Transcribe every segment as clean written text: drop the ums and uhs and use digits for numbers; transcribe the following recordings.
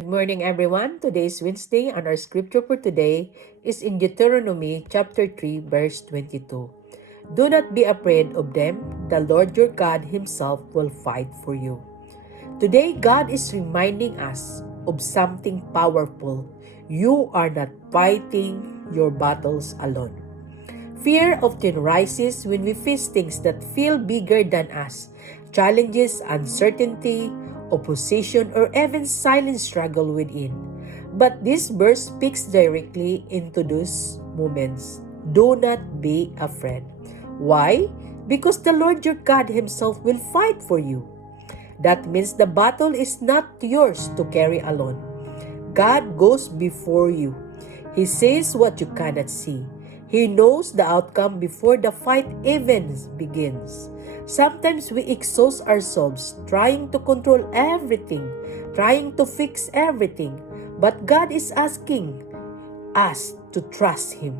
Good morning, everyone. Today is Wednesday, and our scripture for today is in Deuteronomy chapter 3, verse 22. Do not be afraid of them. The Lord your God himself will fight for you. Today, God is reminding us of something powerful. You are not fighting your battles alone. Fear often rises when we face things that feel bigger than us. Challenges, uncertainty, opposition, or even silent struggle within. But this verse speaks directly into those moments. Do not be afraid. Why? Because the Lord your God himself will fight for you. That means the battle is not yours to carry alone. God goes before you. He sees what you cannot see. He knows the outcome before the fight even begins. Sometimes we exhaust ourselves trying to control everything, trying to fix everything. But God is asking us to trust Him,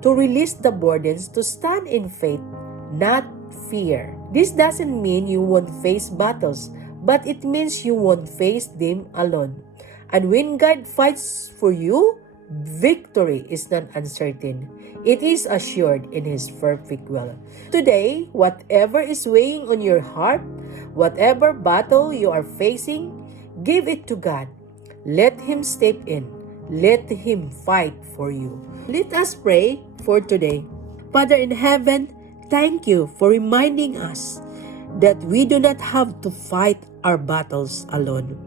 to release the burdens, to stand in faith, not fear. This doesn't mean you won't face battles, but it means you won't face them alone. And when God fights for you, victory is not uncertain. It is assured in His perfect will. Today, whatever is weighing on your heart, whatever battle you are facing, give it to God. Let Him step in. Let Him fight for you. Let us pray for today. Father in heaven, thank you for reminding us that we do not have to fight our battles alone.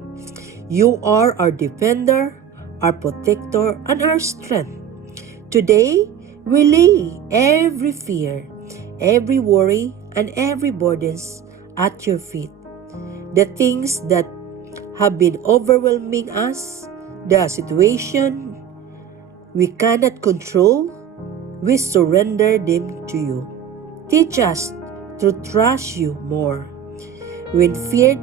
You are our defender, our protector, and our strength. Today, we lay every fear, every worry, and every burdens at your feet. The things that have been overwhelming us, the situation we cannot control, we surrender them to you. Teach us to trust you more. When fear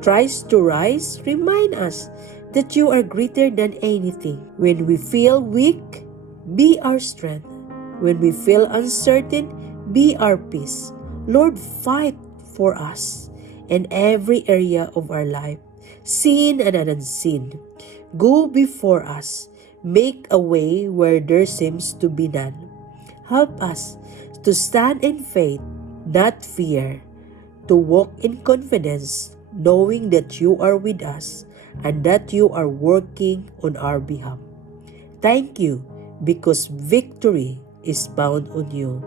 tries to rise, remind us that you are greater than anything. When we feel weak, be our strength. When we feel uncertain, be our peace. Lord, fight for us in every area of our life, seen and unseen. Go before us. Make a way where there seems to be none. Help us to stand in faith, not fear, to walk in confidence, knowing that you are with us and that you are working on our behalf. Thank you because victory is bound on you.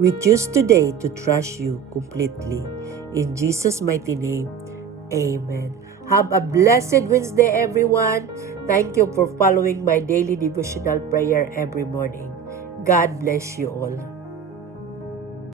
We choose today to trust you completely. In Jesus' mighty name, amen. Have a blessed Wednesday, everyone. Thank you for following my daily devotional prayer every morning. God bless you all.